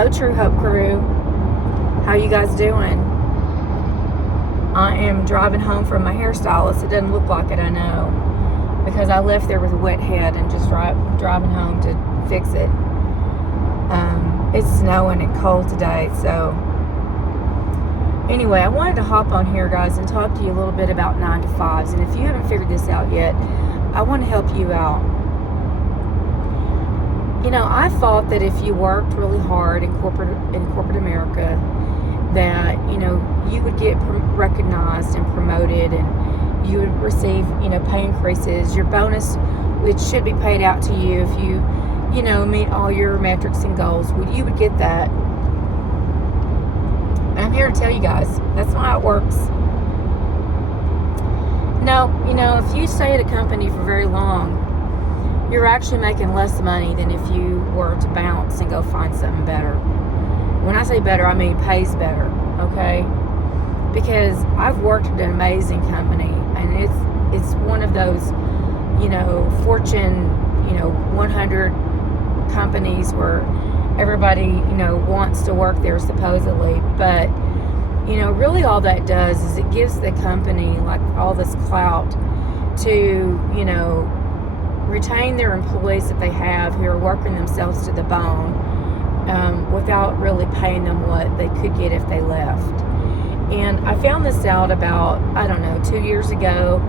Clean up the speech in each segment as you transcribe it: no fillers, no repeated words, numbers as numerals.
Hello, True Hope crew. How you guys doing? I am driving home from my hairstylist. It doesn't look like it, I know, because I left there with a wet head and just driving home to fix it. It's snowing and cold today, so anyway, I wanted to hop on here, guys, and talk to you a little bit about 9 to 5s. And if you haven't figured this out yet, I want to help you out. You know, I thought that if you worked really hard in corporate America, that, you know, you would get recognized and promoted, and you would receive, you know, pay increases. Your bonus, which should be paid out to you if you know, meet all your metrics and goals, you would get that. And I'm here to tell you guys, that's not how it works. No, you know, if you stay at a company for very long, you're actually making less money than if you were to bounce and go find something better. When I say better, I mean pays better, okay? Because I've worked at an amazing company, and it's one of those, you know, Fortune, you know, 100 companies where everybody, you know, wants to work there supposedly. But, you know, really all that does is it gives the company like all this clout to, you know, retain their employees that they have who are working themselves to the bone, without really paying them what they could get if they left. And I found this out about, I don't know, 2 years ago.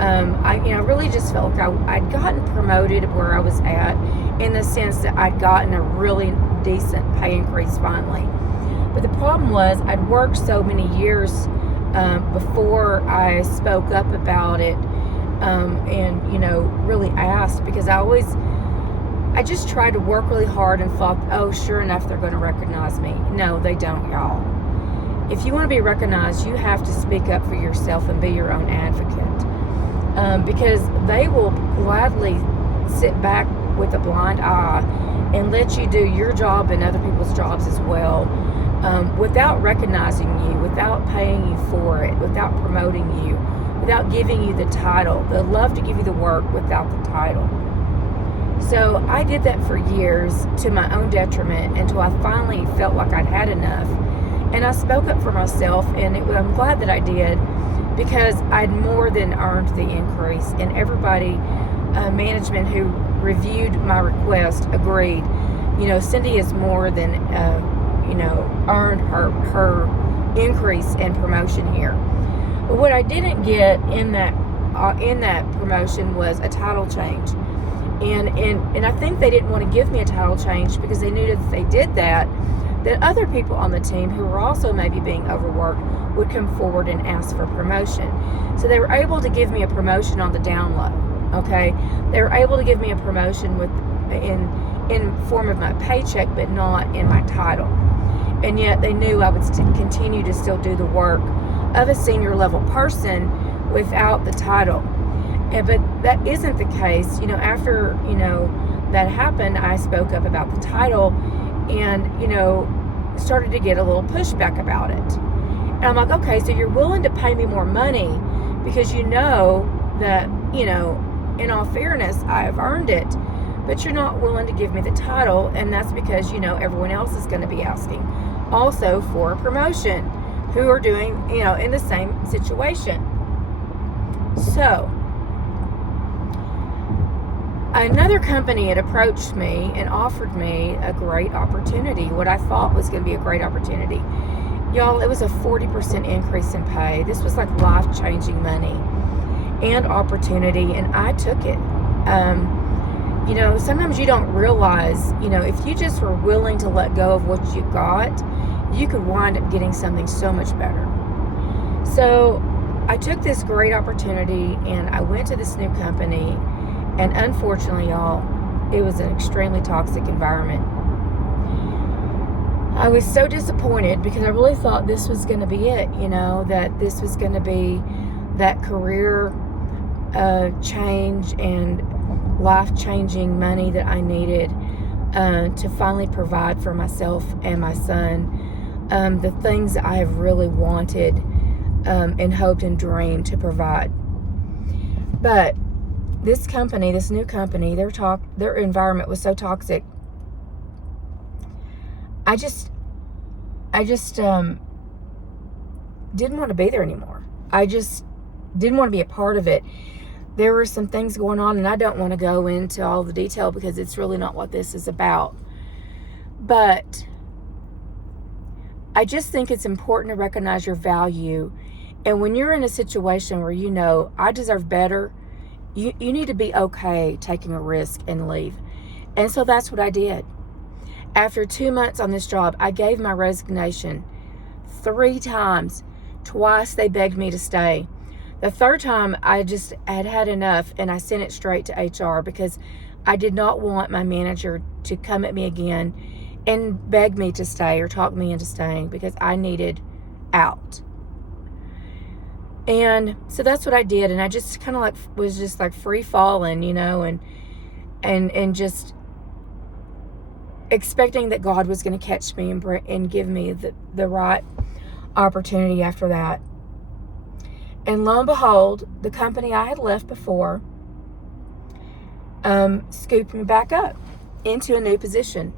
I really just felt like I'd gotten promoted where I was at, in the sense that I'd gotten a really decent pay increase finally. But the problem was I'd worked so many years before I spoke up about it, and, you know, really asked, because I just tried to work really hard and thought, oh, sure enough, they're going to recognize me. No, they don't, y'all. If you want to be recognized, you have to speak up for yourself and be your own advocate, because they will gladly sit back with a blind eye and let you do your job and other people's jobs as well, without recognizing you, without paying you for it, without promoting you, without giving you the title. They'd love to give you the work without the title. So I did that for years to my own detriment, until I finally felt like I'd had enough. And I spoke up for myself, and I'm glad that I did, because I'd more than earned the increase. And everybody, management who reviewed my request agreed, you know, Cindy has more than, you know, earned her increase and promotion here. But what I didn't get in that promotion was a title change. And I think they didn't want to give me a title change because they knew that if they did that other people on the team who were also maybe being overworked would come forward and ask for promotion. So they were able to give me a promotion on the down low, okay? They were able to give me a promotion in form of my paycheck, but not in my title. And yet they knew I would continue to still do the work of a senior level person without the title. But that isn't the case. You know, after, you know, that happened, I spoke up about the title and, you know, started to get a little pushback about it. And I'm like, okay, so you're willing to pay me more money because you know that, you know, in all fairness, I have earned it, but you're not willing to give me the title, and that's because, you know, everyone else is going to be asking also for a promotion who are doing, you know, in the same situation. So another company had approached me and offered me a great opportunity, what I thought was going to be a great opportunity. Y'all, it was a 40% increase in pay. This was like life-changing money and opportunity, and I took it. You know, sometimes you don't realize, you know, if you just were willing to let go of what you got, you could wind up getting something so much better. So I took this great opportunity and I went to this new company. And unfortunately, y'all, it was an extremely toxic environment. I was so disappointed because I really thought this was going to be it, you know, that this was going to be that career change and life-changing money that I needed to finally provide for myself and my son, the things that I have really wanted and hoped and dreamed to provide. But this company, this new company, their environment was so toxic. I just didn't want to be there anymore. I just didn't want to be a part of it. There were some things going on, and I don't want to go into all the detail because it's really not what this is about. But I just think it's important to recognize your value. And when you're in a situation where you know, I deserve better, you need to be okay taking a risk and leave. And so that's what I did. After 2 months on this job, I gave my resignation 3 times. Twice they begged me to stay. The third time I just had enough, and I sent it straight to HR because I did not want my manager to come at me again and beg me to stay or talk me into staying, because I needed out. And so that's what I did, and I just kind of like was just like free falling, you know, and just expecting that God was going to catch me and give me the right opportunity after that. And lo and behold, the company I had left before scooped me back up into a new position,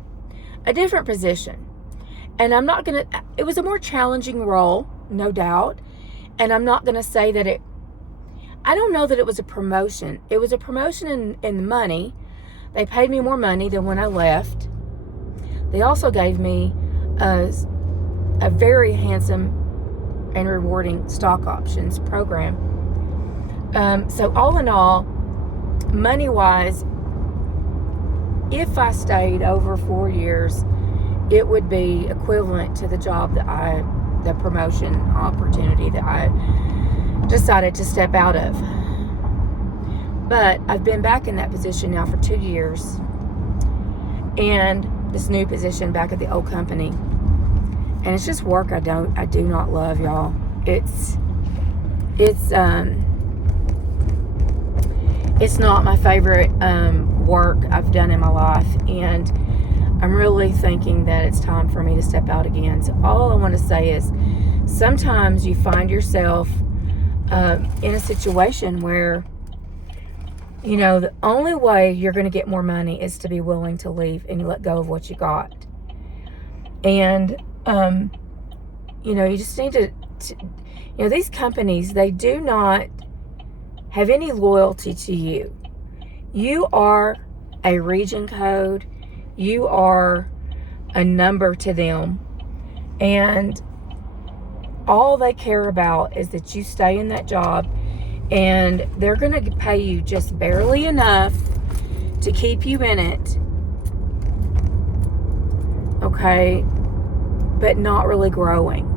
a different position. And it was a more challenging role, no doubt. And I'm not going to say that I don't know that it was a promotion. It was a promotion in money. They paid me more money than when I left. They also gave me a very handsome and rewarding stock options program. So all in all, money-wise, if I stayed over 4 years, it would be equivalent to the job the promotion opportunity that I decided to step out of. But I've been back in that position now for 2 years, and this new position back at the old company. And it's just work I do not love, y'all. It's not my favorite work I've done in my life, and I'm really thinking that it's time for me to step out again. So all I want to say is, sometimes you find yourself in a situation where, you know, the only way you're going to get more money is to be willing to leave and you let go of what you got. And you know, you just need to, you know, these companies, they do not have any loyalty to you. You are a region code. You are a number to them. And all they care about is that you stay in that job, and they're going to pay you just barely enough to keep you in it. Okay? But not really growing.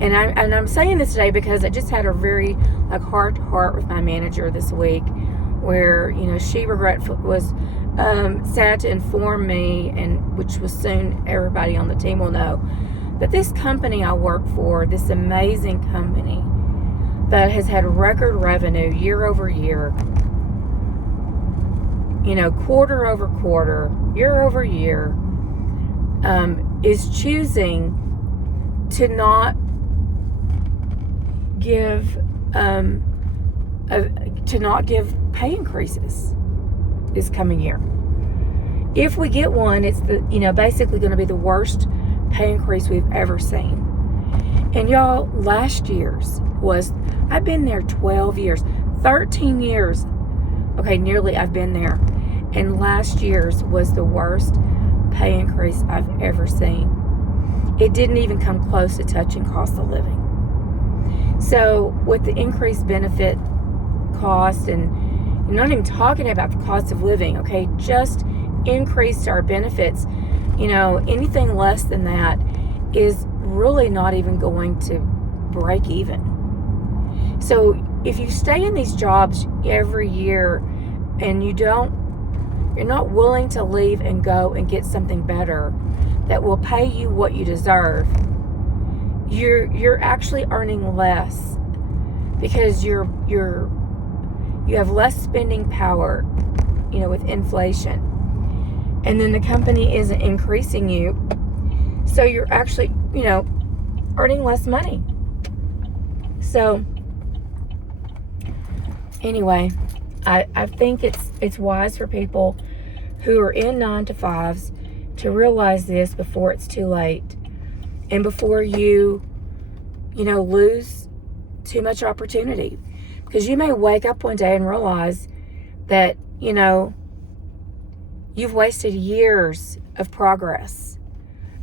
And I'm saying this today because I just had a very heart-to-heart with my manager this week, where, you know, she was sad to inform me, and which was soon everybody on the team will know, that this company I work for, this amazing company that has had record revenue year over year, you know, quarter over quarter, year over year, is choosing to not give pay increases this coming year. If we get one, it's basically going to be the worst pay increase we've ever seen. And y'all, last year's I've been there 12 years, 13 years. Okay, nearly I've been there. And last year's was the worst pay increase I've ever seen. It didn't even come close to touching cost of living. So with the increased benefit cost, and I'm not even talking about the cost of living, okay, just increased our benefits, you know, anything less than that is really not even going to break even. So if you stay in these jobs every year and you're not willing to leave and go and get something better that will pay you what you deserve, you're actually earning less, because you have less spending power, you know, with inflation. And then the company isn't increasing you, so you're actually, you know, earning less money. So anyway, I think it's wise for people who are in 9 to 5s to realize this before it's too late, and before you lose too much opportunity. Because you may wake up one day and realize that, you've wasted years of progress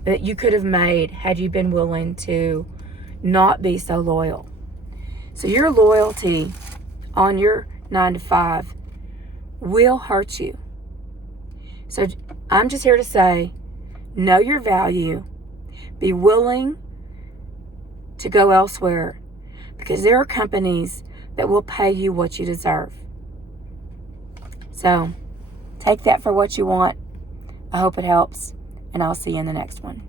that you could have made had you been willing to not be so loyal. So your loyalty on your 9 to 5 will hurt you. So I'm just here to say, know your value. Be willing to go elsewhere, because there are companies that will pay you what you deserve. So take that for what you want. I hope it helps, and I'll see you in the next one.